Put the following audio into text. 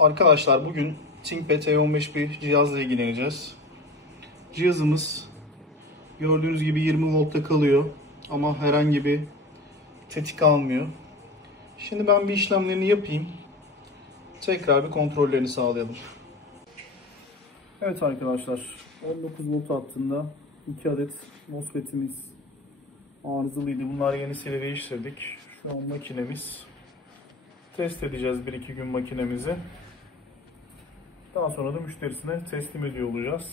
Arkadaşlar bugün ThinkPad T15 bir cihazla ilgileneceğiz. Cihazımız gördüğünüz gibi 20 voltta kalıyor ama herhangi bir tetik almıyor. Şimdi ben bir işlemlerini yapayım. Tekrar bir kontrollerini sağlayalım. Evet arkadaşlar, 19 volt hattında 2 adet MOSFET'imiz arızalıydı. Bunlar yenisiyle değiştirdik. Şu an makinemiz. Test edeceğiz 1-2 gün makinemizi. Daha sonra da müşterisine teslim ediyor olacağız.